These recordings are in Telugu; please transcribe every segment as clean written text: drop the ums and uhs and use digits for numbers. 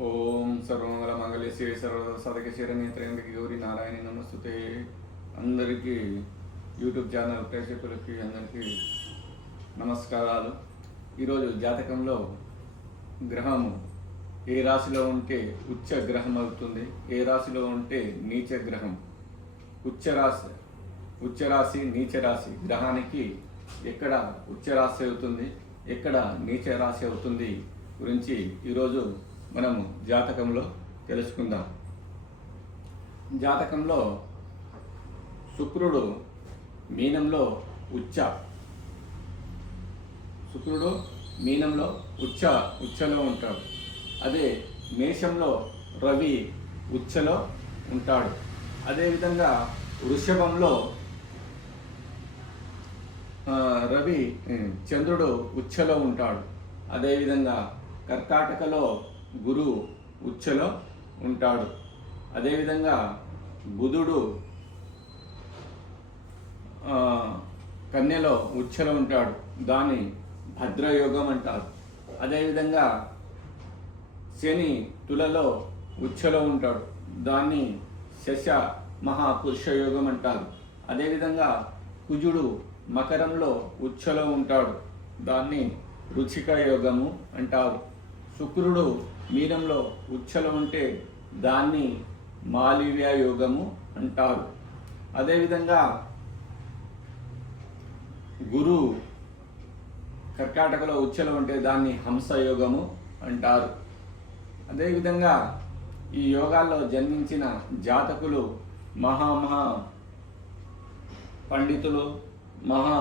ఓం సర్వమంగళ మంగళ శ్రీ సర్వ సాధక శరణ్య త్రయంబకి గౌరి నారాయణ నమస్తుతే. అందరికీ యూట్యూబ్ ఛానల్ ప్రేక్షకులకి అందరికీ నమస్కారాలు. ఈరోజు జాతకంలో గ్రహము ఏ రాశిలో ఉంటే ఉచ్చ గ్రహం అవుతుంది, ఏ రాశిలో ఉంటే నీచ గ్రహం, ఉచ్చ రాశి నీచ రాశి గ్రహానికి ఎక్కడ ఉచ్చ రాశి అవుతుంది, ఎక్కడ నీచ రాశి అవుతుంది గురించి ఈరోజు మనము జాతకంలో తెలుసుకుందాం. జాతకంలో శుక్రుడు మీనంలో ఉచ్చలో ఉంటాడు. అదే మేషంలో రవి ఉచ్చలో ఉంటాడు. అదేవిధంగా వృషభంలో రవి చంద్రుడు ఉచ్చలో ఉంటాడు. అదేవిధంగా కర్కాటకలో గురువు ఉచ్చలో ఉంటాడు. అదేవిధంగా బుధుడు కన్యలో ఉచ్చలో ఉంటాడు, దాన్ని భద్రయోగం అంటారు. అదేవిధంగా శని తులలో ఉచ్చలో ఉంటాడు, దాన్ని శశ మహాపురుషయోగం అంటారు. అదేవిధంగా కుజుడు మకరంలో ఉచ్చలో ఉంటాడు, దాన్ని రుచిక యోగము అంటారు. శుక్రుడు మీనంలో ఉచ్చలో ఉంటే దాన్ని మాలివ్య యోగము అంటారు. అదేవిధంగా గురువు కర్కాటకలో ఉచ్చలో ఉంటే దాన్ని హంసయోగము అంటారు. అదేవిధంగా ఈ యోగాల్లో జన్మించిన జాతకులు మహా పండితులు, మహా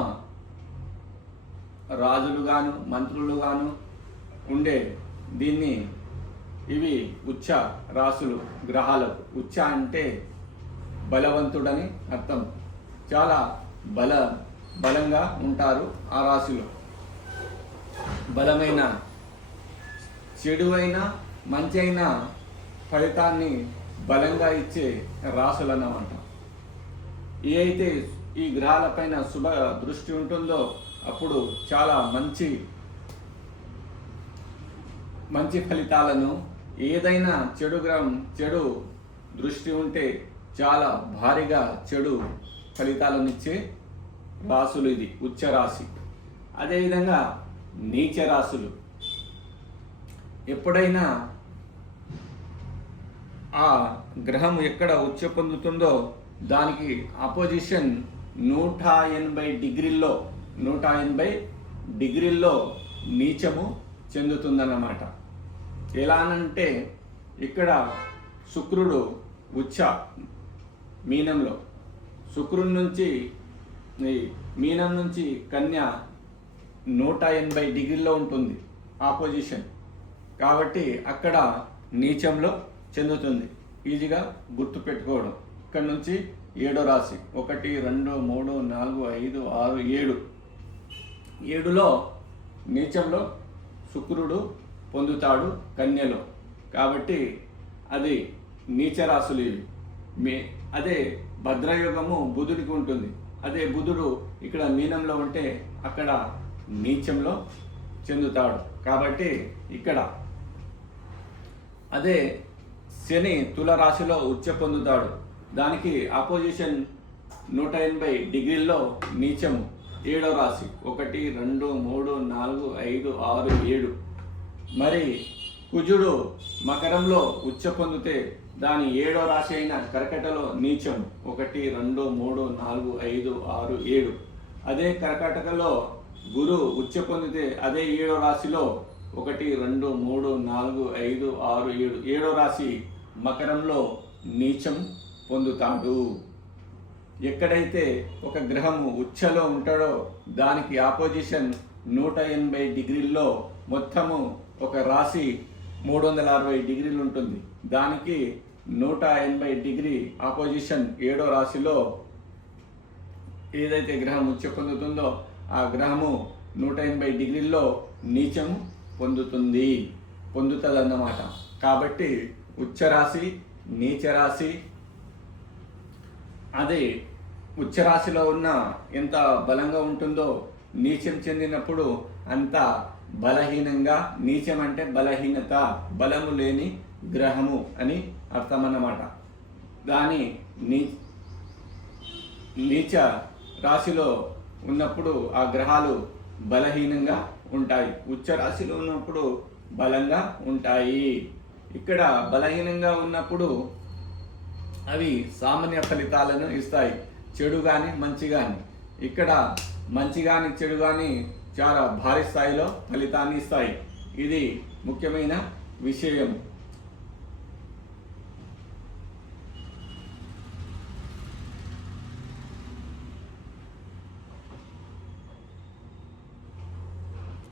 రాజులుగాను మంత్రులుగాను ఉండే దీన్ని ఇవి ఉచ్చ రాశులు గ్రహాలకు. ఉచ్చ అంటే బలవంతుడని అర్థం. చాలా బలంగా ఉంటారు ఆ రాశిలో. బలమైన చెడు అయినా మంచి అయినా ఫలితాన్ని బలంగా ఇచ్చే రాశులు అన్నమాట. ఏ అయితే ఈ గ్రహాలపైన శుభ దృష్టి ఉంటుందో అప్పుడు చాలా మంచి ఫలితాలను, ఏదైనా చెడు గ్రహం చెడు దృష్టి ఉంటే చాలా భారీగా చెడు ఫలితాలను ఇచ్చే రాశులు ఇది ఉచ్చ రాశి. అదేవిధంగా నీచ రాశులు ఎప్పుడైనా ఆ గ్రహం ఎక్కడ ఉచ్చ పొందుతుందో దానికి ఆపోజిషన్ 180 డిగ్రీల్లో నీచము చెందుతుందన్నమాట. ఎలానంటే ఇక్కడ శుక్రుడు ఉచ్చ మీనంలో, శుక్రుడి నుంచి మీనం నుంచి కన్య 180 డిగ్రీల్లో ఉంటుంది ఆపోజిషన్. కాబట్టి అక్కడ నీచంలో చెందుతుంది. ఈజీగా గుర్తుపెట్టుకోవడం. ఇక్కడ నుంచి 7వ రాశి 1 2 3 4 5 6 7 7లో నీచంలో శుక్రుడు పొందుతాడు కన్యలో. కాబట్టి అది నీచ రాశులు ఇవి. అదే భద్రయోగము బుధుడికి ఉంటుంది. అదే బుధుడు ఇక్కడ మీనంలో ఉంటే అక్కడ నీచంలో చెందుతాడు. కాబట్టి ఇక్కడ అదే శని తుల రాశిలో ఉచ్చ పొందుతాడు, దానికి ఆపోజిషన్ 180 డిగ్రీల్లో నీచము 7వ రాశి 1 2 3 4 5 6 7. మరి కుజుడు మకరంలో ఉచ్చ పొందితే దాని 7వ రాశి అయిన కర్కటలో నీచం 1 2 3 4 5 6 7. అదే కర్కాటకలో గురు ఉచ్చ పొందితే అదే 7వ రాశిలో 1 2 3 4 5 6 7. 7వ రాశి మకరంలో నీచం పొందుతాడు. ఎక్కడైతే ఒక గ్రహము ఉచ్చలో ఉంటాడో దానికి ఆపోజిషన్ 180 డిగ్రీల్లో మొత్తము ఒక రాశి 360 డిగ్రీలు ఉంటుంది. దానికి 180 డిగ్రీ ఆపోజిషన్ 7వ రాశిలో ఏదైతే గ్రహం ఉచ్చ పొందుతుందో ఆ గ్రహము 180 డిగ్రీల్లో నీచం పొందుతుందన్నమాట. కాబట్టి ఉచ్చ రాశి నీచ రాశి, అదే ఉచ్చరాశిలో ఉన్న ఎంత బలంగా ఉంటుందో నీచం చెందినప్పుడు అంత బలహీనంగా, నీచం అంటే బలహీనత, బలము లేని గ్రహము అని అర్థం అన్నమాట. దాని నీచ రాశిలో ఉన్నప్పుడు ఆ గ్రహాలు బలహీనంగా ఉంటాయి, ఉచ్చ రాశిలో ఉన్నప్పుడు బలంగా ఉంటాయి. ఇక్కడ బలహీనంగా ఉన్నప్పుడు అవి సామాన్య ఫలితాలను ఇస్తాయి, చెడు కానీ మంచి కానీ. ఇక్కడ మంచి కానీ చెడు కానీ చాలా భారీ స్థాయిలో ఫలితాన్ని ఇస్తాయి. ఇది ముఖ్యమైన విషయం.